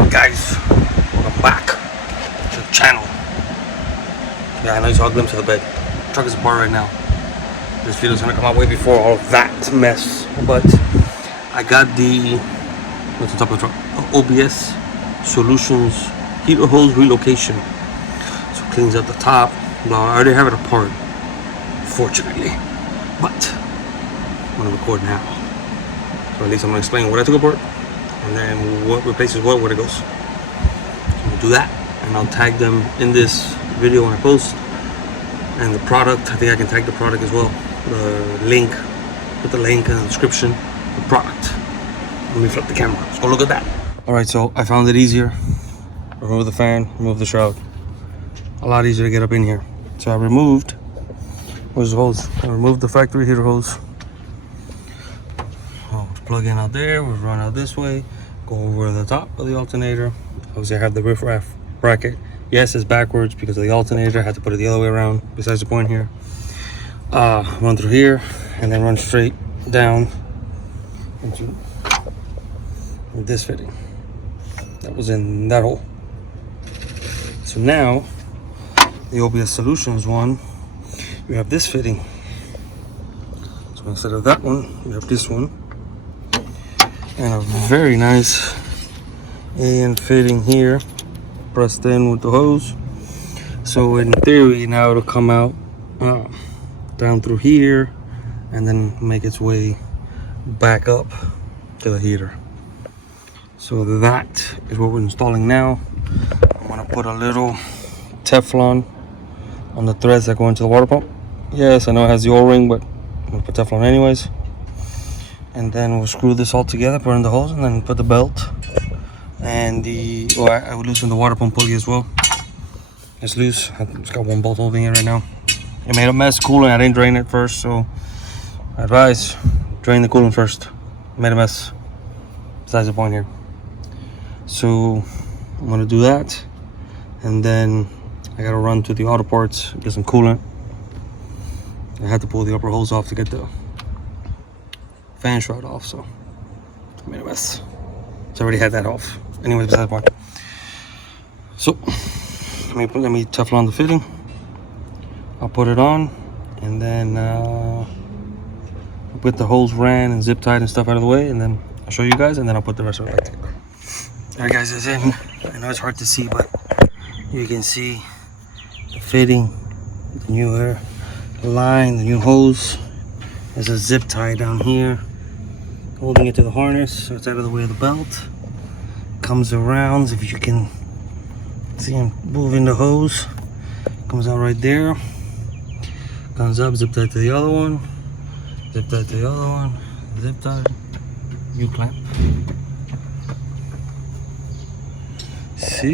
up, guys? Welcome back to the channel. Yeah, I know you saw a glimpse of the bed. The truck is apart right now. This video is gonna come out way before all of that mess. But I got the what's on top of the truck? OBS Solutions Heater Hose relocation. So it cleans up the top. Well, I already have it apart, fortunately. But I'm gonna record now. So at least I'm gonna explain what I took apart and then what replaces what, where it goes. So I'm gonna do that, and I'll tag them in this video when I post. And the product, I think I can tag the product as well. The link, put the link in the description, the product. Let me flip the camera. Let's go look at that. All right, so I found it easier. Remove the fan, remove the shroud. A lot easier to get up in here. So I removed, where's the hose? I removed the factory heater hose. Oh, plug in out there, we'll run out this way, go over the top of the alternator. Obviously I have the riffraff bracket. Yes, it's backwards because of the alternator. I had to put it the other way around, besides the point here. Run through here and then run straight down into this fitting that was in that hole. So now the OBS Solutions one, you have this fitting. So instead of that one, you have this one, and a very nice AN fitting here, pressed in with the hose. So in theory now it'll come out down through here and then make its way back up to the heater. So that is what we're installing now. I'm gonna put a little Teflon on the threads that go into the water pump. Yes, I know it has the O-ring, but I'm gonna put Teflon anyways. And then we'll screw this all together, put in the hose, and then put the belt and I would loosen the water pump pulley as well. It's loose. It's got one bolt holding it right now. It made a mess cooling. I didn't drain it first, so I advise drain the coolant first. It made a mess. Besides the point here. So I'm gonna do that, and then I gotta run to the auto parts, get some coolant. I had to pull the upper hose off to get the fan shroud off, so I made a mess. So I already had that off. Anyways, besides the point. So let me Teflon the fitting. I'll put it on, and then I'll put the hose ran and zip tied and stuff out of the way, and then I'll show you guys, and then I'll put the rest of it back together. All right, guys, it's in. I know it's hard to see, but you can see the fitting, the new line, the new hose. There's a zip tie down here holding it to the harness, so it's out of the way of the belt. Comes around, if you can see him moving the hose, comes out right there, comes up, zip tied to the other one, zip tied to the other one, zip tied, U-clamp. So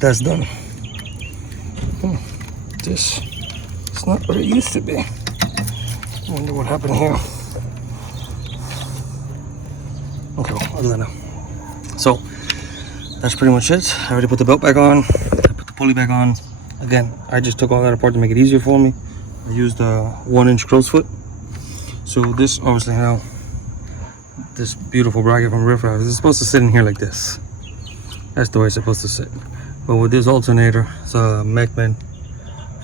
that's done. This it's not what it used to be. I wonder what happened here. Okay, well, I'll do that now. So that's pretty much it. I already put the belt back on. I put the pulley back on. Again, I just took all that apart to make it easier for me. I used a 1-inch crow's foot. So this, obviously now, this beautiful bracket from Riffraff is supposed to sit in here like this. That's the way it's supposed to sit. But with this alternator, it's a Mechman.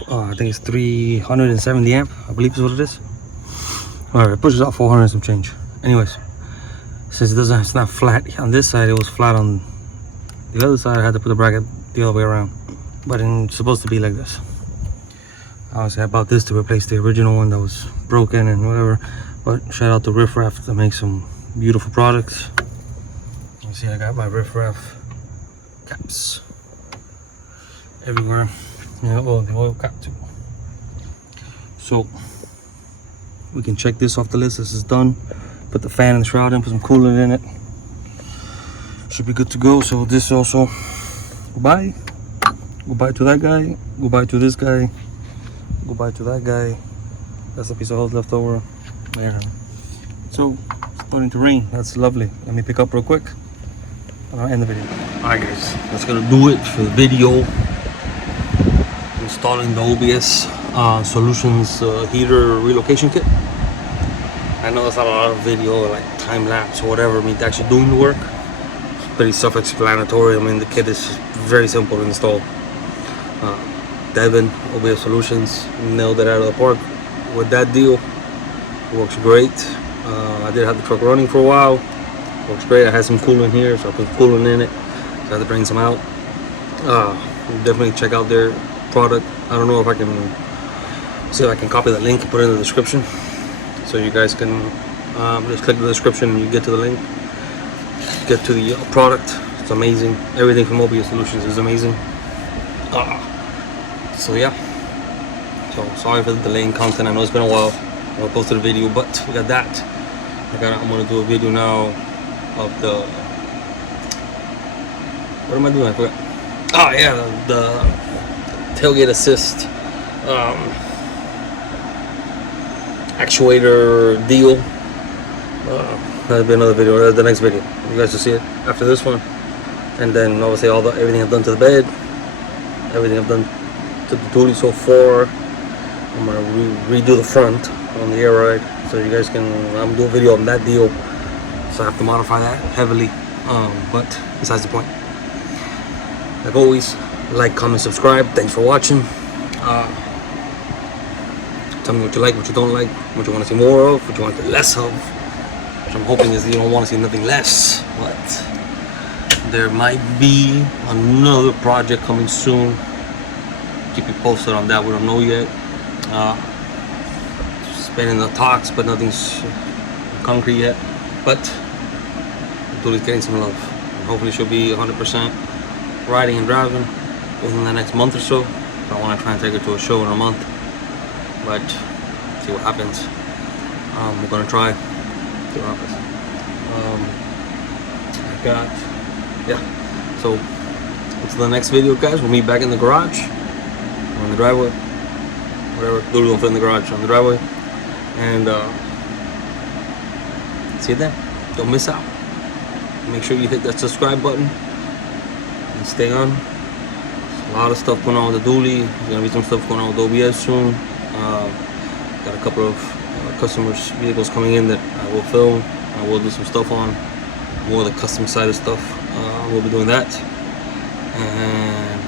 I think it's 370 amp, I believe is what it is. Alright, it pushes out 400 and some change. Anyways, since it's not flat on this side, it was flat on the other side. I had to put the bracket the other way around, but it's supposed to be like this. Obviously I bought this to replace the original one that was broken and whatever, but shout out to Riffraff to make some beautiful products. You see I got my Riffraff caps everywhere. Yeah, well, the oil cap too. So we can check this off the list. This is done. Put the fan and the shroud in, put some coolant in it. Should be good to go. So this also, goodbye. Goodbye to that guy. Goodbye to this guy. Goodbye to that guy. That's a piece of hose left over there. So it's starting to rain. That's lovely. Let me pick up real quick and I'll end the video. Alright guys, that's gonna do it for the video. Installing the OBS Solutions Heater Relocation Kit. I know that's not a lot of video, like time lapse or whatever, me actually doing the work. pretty self-explanatory. I mean, the kit is very simple to install. Devin, OBS Solutions, nailed it out of the park with that deal. It works great. I did have the truck running for a while. Works great. I had some coolant here, so I put coolant in it. So I had to drain some out. Definitely check out their product. I don't know if I can see if I can copy the link and put it in the description, so you guys can just click the description and you get to the link, get to the product. It's amazing. Everything from OBS Solutions is amazing. So yeah, so sorry for the delay in content. I know it's been a while. I posted a video, but we got that. I'm gonna do a video now of the, what am I doing? I forgot. Oh yeah, the tailgate assist actuator deal. That'll be another video. That's the next video. You guys will see it after this one. And then obviously everything I've done to the bed, everything I've done to the dually so far. I'm gonna redo the front on the air ride, so you guys can. I'm doing a video on that deal, so I have to modify that heavily. But besides the point. Like always, like, comment, subscribe. Thanks for watching. Tell me what you like, what you don't like, what you want to see more of, what you want less of. Which I'm hoping is you don't want to see nothing less, but there might be another project coming soon. Keep you posted on that. We don't know yet. It's been in the talks, but nothing's concrete yet. But Duty's getting some love. And hopefully she'll be 100% riding and driving within the next month or so. I want to try and take her to a show in a month, but see what happens. We're gonna try. See what happens. So until the next video, guys, we'll meet back in the garage or in the driveway, whatever. Literally don't fit in the garage, on the driveway, and see you then. Don't miss out. Make sure you hit that subscribe button and stay on. There's a lot of stuff going on with the dually. There's gonna be some stuff going on with OBS soon. Got a couple of customers' vehicles coming in that I will film. I will do some stuff on, more of the custom side of stuff. We'll be doing that, and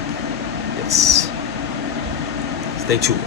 yes, stay tuned.